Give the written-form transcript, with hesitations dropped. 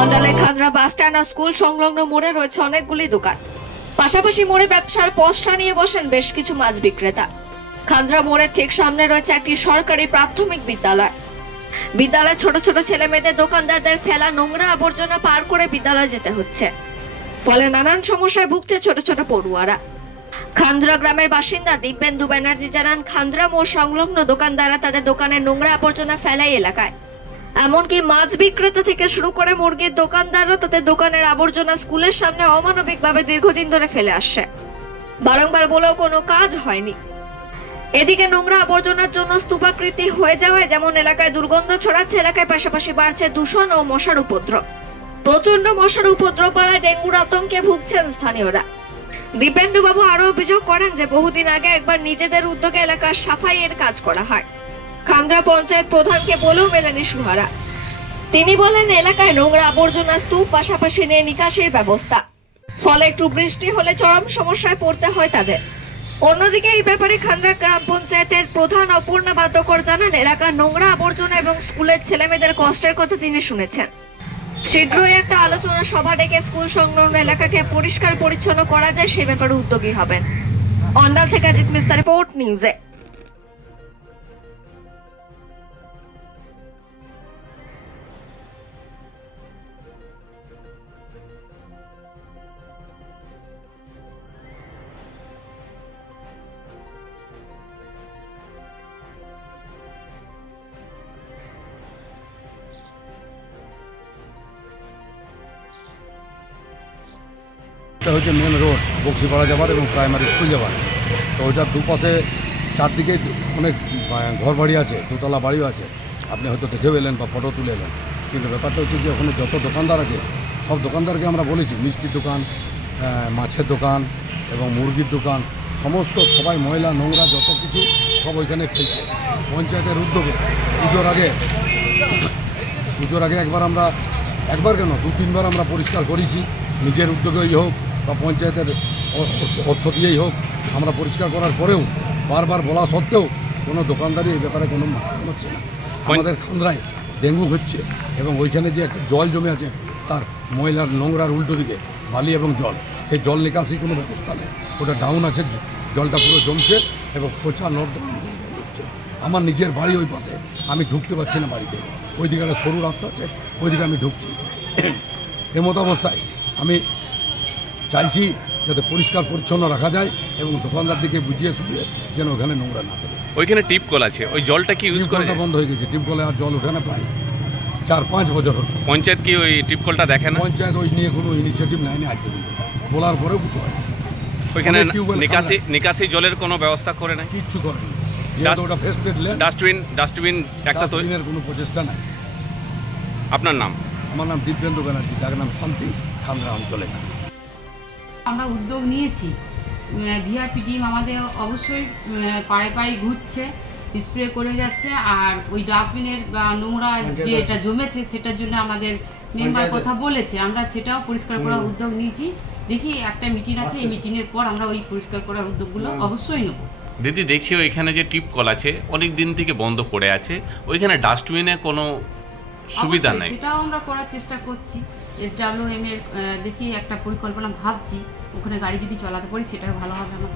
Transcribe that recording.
অন্ডালে খাদ্রা bus stand আর school সংলগ্ন মোড়ে রয়েছে অনেকগুলি দোকান। পাশাপাশি মোড়ে ব্যবসার পসরা নিয়ে বসেন বেশ কিছু মাছ বিক্রেতা। খাদ্রা মোড়ের ঠিক সামনে রয়েছে একটি সরকারি প্রাথমিক বিদ্যালয়। বিদ্যালয়ে ছোট ছোট ছেলে মেয়েদের দোকানদারদের ফেলা নোংরা আবর্জনা পার করে বিদ্যালয়ে যেতে হচ্ছে, ফলে নানান সমস্যায় ভুগছে ছোট ছোট পড়ুয়ারা। খান্দ্রা গ্রামের বাসিন্দা দিব্যেন্দু ব্যানার্জি জানান, খান্দ্রা মোড় সংলগ্ন দোকানদাররা তাদের দোকানের নোংরা আবর্জনা ফেলাই এলাকায়। এমনকি মাছ বিক্রেতা থেকে শুরু করে মুরগির দোকানদারও তাদের দোকানের আবর্জনা স্কুলের সামনে অমানবিকভাবে দীর্ঘদিন ধরে ফেলে আসছে। বারংবার বলেও কোনো কাজ হয়নি। এদিকে নোংরা আবর্জনার জন্য স্তূপাকৃতি হয়ে যাওয়ায় যেমন এলাকায় দুর্গন্ধ ছড়াচ্ছে, এলাকায় পাশাপাশি বাড়ছে দূষণ ও মশার উপদ্রব। প্রচন্ড মশার উপদ্রব বাড়ায় ডেঙ্গুর আতঙ্কে ভুগছেন স্থানীয়রা। দীপেন্দু বাবু আরো অভিযোগ করেন যে বহুদিন আগে একবার নিজেদের উদ্যোগে এলাকার সাফাইয়ের কাজ করা হয়। খান্দ্রা পঞ্চায়েত প্রধানকে বলেও মেলেনি সুহারা। তিনি বলেন, এলাকায় নোংরা আবর্জনা স্তূপ পাশাপাশি নেই নিকাশির ব্যবস্থা, ফলে একটু বৃষ্টি হলে চরম সমস্যায় পড়তে হয় তাদের। অন্যদিকে এই ব্যাপারে খান্দ্রা গ্রাম পঞ্চায়েতের প্রধান অপূর্ণা বাদ্যকর জানান, এলাকার নোংরা আবর্জনা এবং স্কুলের ছেলেমেয়েদের কষ্টের কথা তিনি শুনেছেন। শীঘ্রই একটা আলোচনা সভা ডেকে স্কুল সংলগ্ন এলাকাকে পরিষ্কার পরিচ্ছন্ন করা যায় সে ব্যাপারে উদ্যোগী হবেন। অন্ডাল থেকে অজিত মিশ্রা, রিপোর্ট নিউজে। এটা হচ্ছে মেন রোড, বক্সিপাড়া যাবার এবং প্রাইমারি স্কুল যাবার। তো ওইটার দুপাশে চারদিকে অনেক ঘর বাড়ি আছে, দোতলা বাড়িও আছে। আপনি হয়তো দেখে এলেন বা ফটো তুলে এলেন, কিন্তু ব্যাপারটা হচ্ছে যে ওখানে যত দোকানদার আছে সব দোকানদারকে আমরা বলেছি, মিষ্টির দোকান, মাছের দোকান এবং মুরগির দোকান, সমস্ত সবাই ময়লা নোংরা যত কিছু সব ওইখানে ফেলছে। পঞ্চায়েতের উদ্যোগে পুজোর আগে একবার কেন 2-3বার আমরা পরিষ্কার করেছি। নিজের উদ্যোগেই হোক বা পঞ্চায়েতের অর্থ দিয়েই হোক, আমরা পরিষ্কার করার পরেও বারবার বলা সত্ত্বেও কোনো দোকানদারি এই ব্যাপারে কোনো হচ্ছে না। আমাদের খান্দ্রায় ডেঙ্গু হচ্ছে এবং ওইখানে যে একটা জল জমে আছে তার ময়লার নোংরার উল্টো দিকে বালি এবং জল, সেই জল নিকাশি কোনো ব্যবস্থা নেই। ওটা ডাউন আছে, জলটা পুরো জমছে এবং পচা নর্দমা ঢুকছে। আমার নিজের বাড়ি ওই পাশে, আমি ঢুকতে পারছি না বাড়িতে। ওইদিকে একটা সরু রাস্তা আছে, ওইদিকে আমি ঢুকছি। এমত অবস্থায় আমি চাইছি যাতে পরিষ্কার পরিচ্ছন্ন রাখা যায় এবং দোকানদার দিকে বুঝিয়ে সুঝিয়ে যেন ওখানে নোংরা না ফেলে। ওইখানে টিপকল আছে, ওই জলটা কি ইউজ করে? বন্ধ হয়ে গেছে, টিপকলে আর জল ওঠে না প্রায় 4-5 বছর হল। পঞ্চায়েত কি ওই টিপকলটা দেখে না? পঞ্চায়েত ওই নিয়ে কোনো ইনিশিয়েটিভ নেয়নি আজ পর্যন্ত, বলার পরেও কিছু হয় না। ওইখানে নিকাশি জলের কোনো ব্যবস্থা করে না? কিচ্ছু করেনি। ওটা ফেস্টেড ল্যান্ড, ডাস্টবিন একটা তৈরির কোনো প্রচেষ্টা নাই। আপনার নাম? আমার নাম দিব্যেন্দু ব্যানার্জি, যার নাম শান্তি, খান্দ্রা অঞ্চলে। আমরা উদ্যোগ নিয়েছি, ভিআরপি টিম আমাদের অবশ্যই পাড়ে পাড়ে ঘুরছে, স্প্রে করে যাচ্ছে। আর ওই ডাস্টবিনের নোংরা যেটা জমেছে সেটার জন্য আমাদের মেম্বার কথা বলেছে, আমরা সেটাও পরিষ্কার করার উদ্যোগ নিয়েছি। দেখি একটা মিটিং আছে, এই মিটিংয়ের পর আমরা ওই পরিষ্কার করার উদ্যোগগুলো অবশ্যই নেব। দিদি, দেখছি ওইখানে যে টিপকল আছে অনেক দিন থেকে বন্ধ পড়ে আছে, ওইখানে ডাস্টবিনে কোনো সুবিধা নেই। সেটাও আমরা করার চেষ্টা করছি। SWM এর দেখি একটা পরিকল্পনা ভাবছি, ওখানে গাড়ি যদি চালাতে পারি সেটাও ভালো হবে আমার।